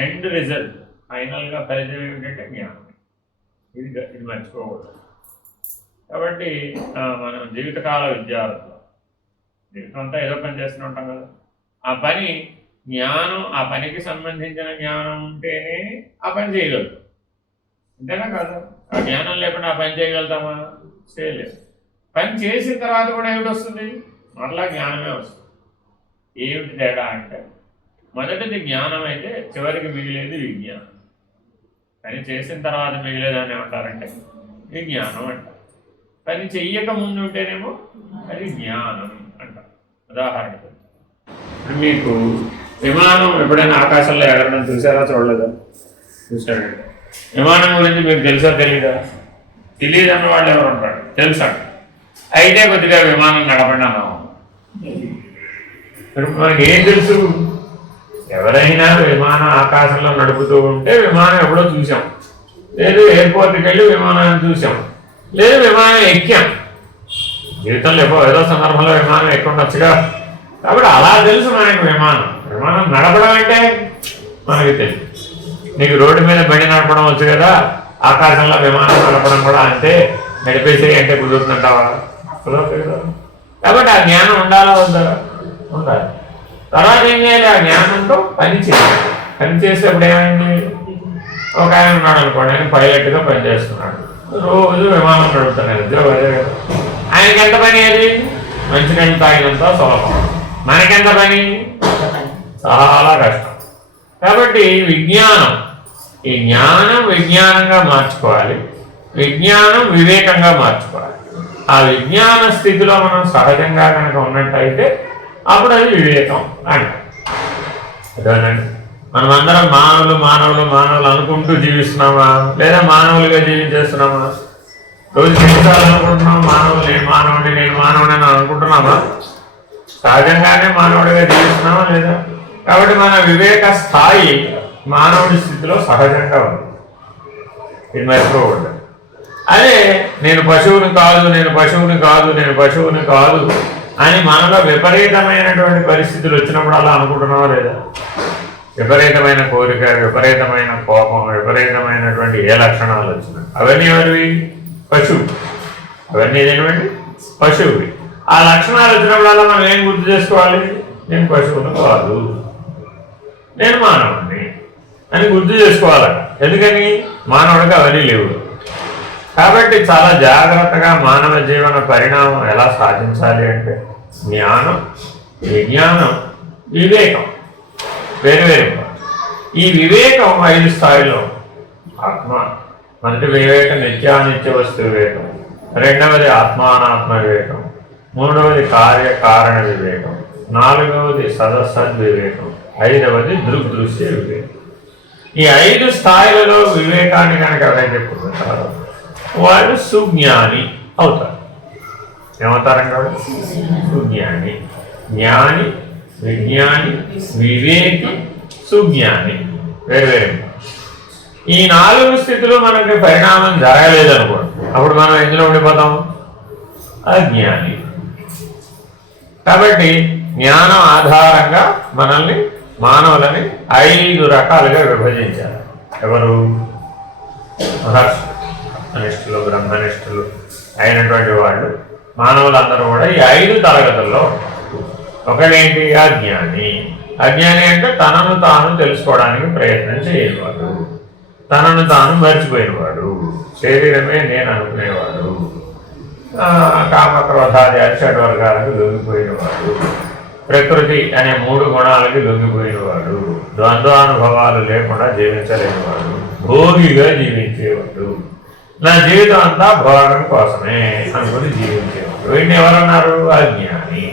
End result, ఫైనల్గా ఫలితం ఏమిటంటే జ్ఞానం. ఇది మర్చిపోకూడదు. కాబట్టి మనం జీవితకాల విద్యార్థులు జీవితం అంతా ఏదో పని చేస్తూనే ఉంటాం కదా, ఆ పని జ్ఞానం, ఆ పనికి సంబంధించిన జ్ఞానం ఉంటేనే ఆ పని చేయగలుగుతాం. అంతేనా కాదు? ఆ జ్ఞానం లేకుండా ఆ పని చేయగలుగుతామా? చేయలేదు. పని చేసిన తర్వాత కూడా ఏమిటి వస్తుంది? మరలా జ్ఞానమే వస్తుంది. ఏమిటి తేడా అంటే, మొదటిది జ్ఞానం అయితే చివరికి మిగిలేది విజ్ఞానం. పని చేసిన తర్వాత మిగిలేదని ఏమంటారంటే విజ్ఞానం అంటారు. పని చెయ్యక ముందు ఉంటేనేమో అది జ్ఞానం అంటారు. ఉదాహరణకు ఇప్పుడు మీకు విమానం ఎప్పుడైనా ఆకాశంలో ఎగరడం చూసారా, చూడలేదా? చూసారండి. విమానం గురించి మీకు తెలుసా తెలీదా? తెలియదు అన్న వాళ్ళు ఎవరు ఉంటారు? తెలుసా? అయితే కొద్దిగా విమానం నడపండి అన్నాము. మనకి ఏం తెలుసు? ఎవరైనా విమానం ఆకాశంలో నడుపుతూ ఉంటే విమానం ఎప్పుడో చూసాం, లేదు ఎయిర్పోర్ట్కి వెళ్ళి విమానాన్ని చూసాం, లేదు విమానం ఎక్కాం. జీవితంలో ఏదో సందర్భంలో విమానం ఎక్కుండొచ్చుగా. కాబట్టి అలా తెలుసు మనకి విమానం. విమానం నడపడం అంటే మనకి తెలుసు. నీకు రోడ్డు మీద బండి నడపడం వచ్చు కదా, ఆకాశంలో విమానం నడపడం కూడా అంతే. నడిపేసే అంటే కుదురుతుంటావా? కుదరదు కదా. కాబట్టి ఆ జ్ఞానం ఉండాలా వద్దా? ఉండాలి. తర్వాత ఏం చేయాలి? ఆ జ్ఞానంతో పని చేయాలి. పని చేసేప్పుడు ఏమైంది? ఒక ఆయన ఉన్నాడు అనుకోండి, ఆయన పైలట్గా పనిచేస్తున్నాడు, రోజు విమానం నడుపుతున్నాడు. ఇద్దరు అదే కదా. ఆయనకి ఎంత పని? అది మంచినీళ్ళు తాగినంత సులభం. మనకెంత పని? చాలా కష్టం. కాబట్టి విజ్ఞానం, ఈ జ్ఞానం విజ్ఞానంగా మార్చుకోవాలి, విజ్ఞానం వివేకంగా మార్చుకోవాలి. ఆ విజ్ఞాన స్థితిలో మనం సహజంగా కనుక ఉన్నట్టయితే అప్పుడు అది వివేకం అంటారు. అదేనండి. మనమందరం మానవులు మానవులు మానవులు అనుకుంటూ జీవిస్తున్నామా, లేదా మానవులుగా జీవించేస్తున్నామా? రోజు జీవించాలనుకుంటున్నాం, మానవులు నేను మానవుడిని నేను మానవుడిని అని అనుకుంటున్నామా? సహజంగానే మానవుడిగా జీవిస్తున్నామా లేదా? కాబట్టి మన వివేక స్థాయి మానవుడి స్థితిలో సహజంగా ఉంది. ఇది మర్చిపోకూడదు. అదే నేను పశువుని కాదు, నేను పశువుని కాదు, నేను పశువుని కాదు అని మనలో విపరీతమైనటువంటి పరిస్థితులు వచ్చినప్పుడు అలా అనుకుంటున్నావా లేదా? విపరీతమైన కోరిక, విపరీతమైన కోపం, విపరీతమైనటువంటి ఏ లక్షణాలు వచ్చినాయి అవన్నీ ఎవరివి? పశువు. అవన్నీ ఏదేమిటి? పశువువి. ఆ లక్షణాలు వచ్చినప్పుడల్లా మనం ఏం గుర్తు చేసుకోవాలి? నేను పశువుని కాదు, నేను మానవుడిని అని గుర్తు చేసుకోవాలట. ఎందుకని? మానవుడికి అవన్నీ లేవు. కాబట్టి చాలా జాగ్రత్తగా మానవ జీవన పరిణామం ఎలా సాధించాలి అంటే జ్ఞానం, విజ్ఞానం, వివేకం వేరు వేరు. ఈ వివేకం 5 స్థాయిలో. ఆత్మ మొదటి వివేకం నిత్యానిత్య వస్తు వివేకం, రెండవది ఆత్మానాత్మ వివేకం, మూడవది కార్యకారణ వివేకం, నాలుగవది సదసద్వివేకం, ఐదవది దృగ్దృశ్య వివేకం. ఈ 5 స్థాయిలలో వివేకాన్ని కనుక ఎవరైతే పొందుతారో వాళ్ళు సుజ్ఞాని అవుతారు. ఏమవుతారంటే వాళ్ళు సుజ్ఞాని. జ్ఞాని, విజ్ఞాని, వివేకి, సుజ్ఞాని వేరు వేరు. ఈ 4 స్థితులు మనకి పరిణామం జరగలేదనుకోండి, అప్పుడు మనం ఎందులో ఉండిపోతాం? అజ్ఞాని. కాబట్టి జ్ఞానం ఆధారంగా మనల్ని మానవులని 5 రకాలుగా విభజించారు. ఎవరు? మహర్షులు, అనిష్ఠులు, బ్రహ్మనిష్ఠులు అయినటువంటి వాళ్ళు మానవులందరూ కూడా ఈ 5 తరగతుల్లో ఉంటారు. ఒకటేంటి? అజ్ఞాని. అజ్ఞాని అంటే తనను తాను తెలుసుకోవడానికి ప్రయత్నం చేయనివాడు, తనను తాను మర్చిపోయినవాడు, శరీరమే నేను అనుకునేవాడు, కామక్రోధాది షడ్వర్గాలకు లొంగిపోయినవాడు, ప్రకృతి అనే 3 గుణాలకి లొంగిపోయినవాడు, ద్వంద్వానుభవాలు లేకుండా జీవించలేనివాడు, భోగిగా జీవించేవాడు, నా జీవితం అంతా భోగం కోసమే అనుకుని జీవించేవాడు. వీడిని ఎవరన్నారు? అజ్ఞాని.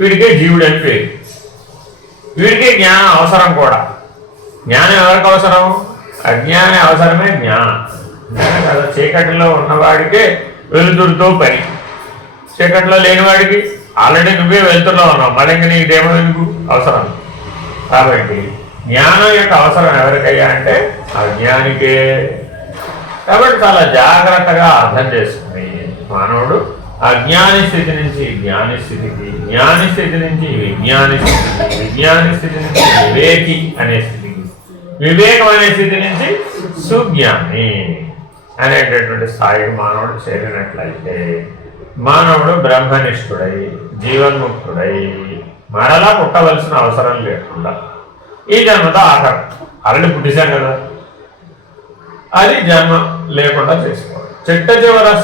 వీడికే జీవుడు అని పేరు. వీడికే జ్ఞానం అవసరం కూడా. జ్ఞానం ఎవరికి అవసరం? అజ్ఞాని అవసరమే జ్ఞానం. కదా, చీకటిలో ఉన్నవాడికే వెలుతురుతో పని, చీకటిలో లేనివాడికి ఆల్రెడీ నువ్వే వెలుతురులో ఉన్నావు, మళ్ళీ ఇంకా నీకు దేమో ఎందుకు అవసరం. కాబట్టి జ్ఞానం యొక్క అవసరం ఎవరికయ్యా అంటే అజ్ఞానికే. కాబట్టి చాలా జాగ్రత్తగా అర్థం చేసుకుని మానవుడు అజ్ఞాని స్థితి నుంచి జ్ఞాని స్థితికి, జ్ఞాని స్థితి నుంచి విజ్ఞాని స్థితికి, విజ్ఞాని స్థితి నుంచి వివేకి అనే స్థితికి వివేకం అనే స్థితి నుంచి సుజ్ఞాని అనేటటువంటి స్థాయికి మానవుడు చేరినట్లయితే మానవుడు బ్రహ్మనిష్ఠుడై జీవన్ముక్తుడై మరలా పుట్టవలసిన అవసరం లేకుండా ఈ జన్మతో ఆఖరి పుట్టిశాం కదా, అది జన్మ లేకుండా చేసుకోవాలి. చిట్ట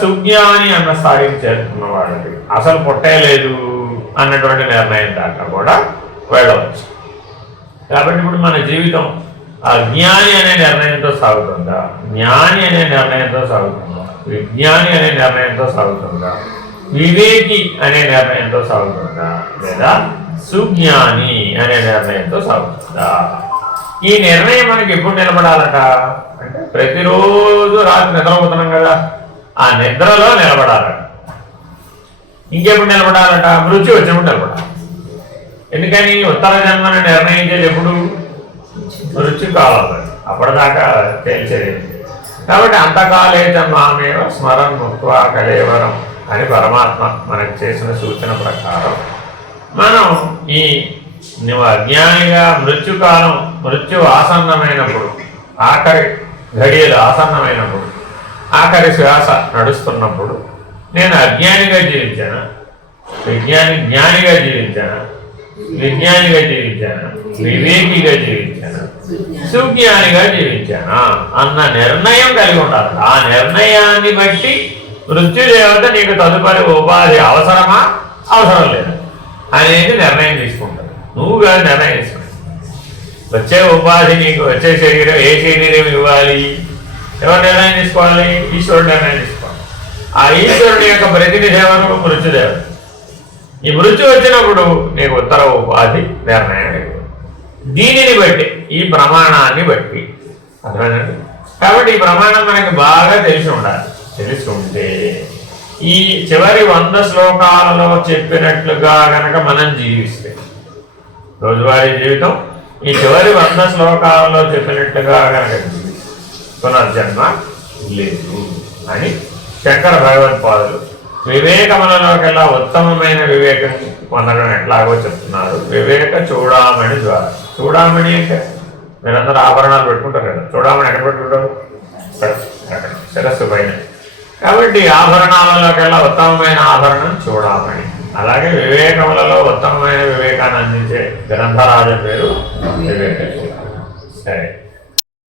సుజ్ఞాని అన్న స్థాయికి చేరుకున్న వాళ్ళకి అసలు పుట్టలేదు అన్నటువంటి నిర్ణయం దాకా కూడా వెళ్ళవచ్చు. కాబట్టి ఇప్పుడు మన జీవితం అజ్ఞాని అనే నిర్ణయంతో సాగుతుందా, జ్ఞాని అనే నిర్ణయంతో సాగుతుందా, విజ్ఞాని అనే నిర్ణయంతో సాగుతుందా, వివేకి అనే నిర్ణయంతో సాగుతుందా, లేదా సుజ్ఞాని అనే నిర్ణయంతో సాగుతుందా? ఈ నిర్ణయం మనకి ఎప్పుడు నిలబడాలట అంటే ప్రతిరోజు రాత్రి నిద్రపోతున్నాం కదా, ఆ నిద్రలో నిలబడాలట. ఇంకెప్పుడు నిలబడాలట? మృత్యు వచ్చినప్పుడు నిలబడాలి. ఎందుకని ఉత్తర జన్మను నిర్ణయించేది ఎప్పుడు? మృత్యు కావాలి, అప్పటిదాకా తేల్చేది. కాబట్టి అంతకాలేత మామేవ స్మరన్ ముక్వా కలేవరం అని పరమాత్మ మనకు చేసిన సూచన ప్రకారం మనం ఈ అజ్ఞానిగా మృత్యుకాలం, మృత్యు ఆసన్నమైనప్పుడు, ఆఖరి ఘడియలు ఆసన్నమైనప్పుడు, ఆఖరి శ్వాస నడుస్తున్నప్పుడు నేను అజ్ఞానిగా జీవించానా, జ్ఞానిగా జీవించానా, విజ్ఞానిగా జీవించానా, వివేకిగా జీవించానా, సుజ్ఞానిగా జీవించానా అన్న నిర్ణయం కలిగి ఉండాలి. ఆ నిర్ణయాన్ని బట్టి మృత్యుదేవత నీకు తదుపరి ఉపాధి అవసరమా అవసరం లేదు అనేది నిర్ణయం తీసుకుంటాడు. నువ్వు కాదు నిర్ణయం తీసుకుంటావు. వచ్చే ఉపాధి నీకు వచ్చే శరీరం, ఏ శరీరం ఇవ్వాలి ఎవరు నిర్ణయం తీసుకోవాలి? ఈశ్వరుడు నిర్ణయం తీసుకోవాలి. ఆ ఈశ్వరుడి యొక్క ప్రతినిధి ఎవరు? మృత్యుదేవత. ఈ మృత్యు వచ్చినప్పుడు నీకు ఉత్తర ఉపాధి నిర్ణయం. దీనిని బట్టి, ఈ ప్రమాణాన్ని బట్టి అర్థమైందండి. కాబట్టి ఈ ప్రమాణం మనకి బాగా తెలిసి ఉండాలి. తెలిసి ఉంటే ఈ చివరి 100 శ్లోకాలలో చెప్పినట్లుగా కనుక మనం జీవిస్తే, రోజువారీ జీవితం ఈ చివరి 100 శ్లోకాలలో చెప్పినట్లుగా కనుక పునర్జన్మ లేదు అని శంకర భగవత్పాదులు వివేకములలోకెల్లా ఉత్తమమైన వివేకం పొందడం ఎట్లాగో చెప్తున్నారు. వివేక చూడామణి ద్వారా. చూడామణి అంటే మీరందరూ ఆభరణాలు పెట్టుకుంటారు కదా, చూడామణి ఎక్కడ పెట్టుకుంటారు? అక్కడ శిరస్సు పైన. కాబట్టి ఆభరణాలలోకెల్లా ఉత్తమమైన ఆభరణం చూడామణి. అలాగే వివేకములలో ఉత్తమమైన వివేకాన్ని అందించే గ్రంథరాజ పేరు వివేక. సరే.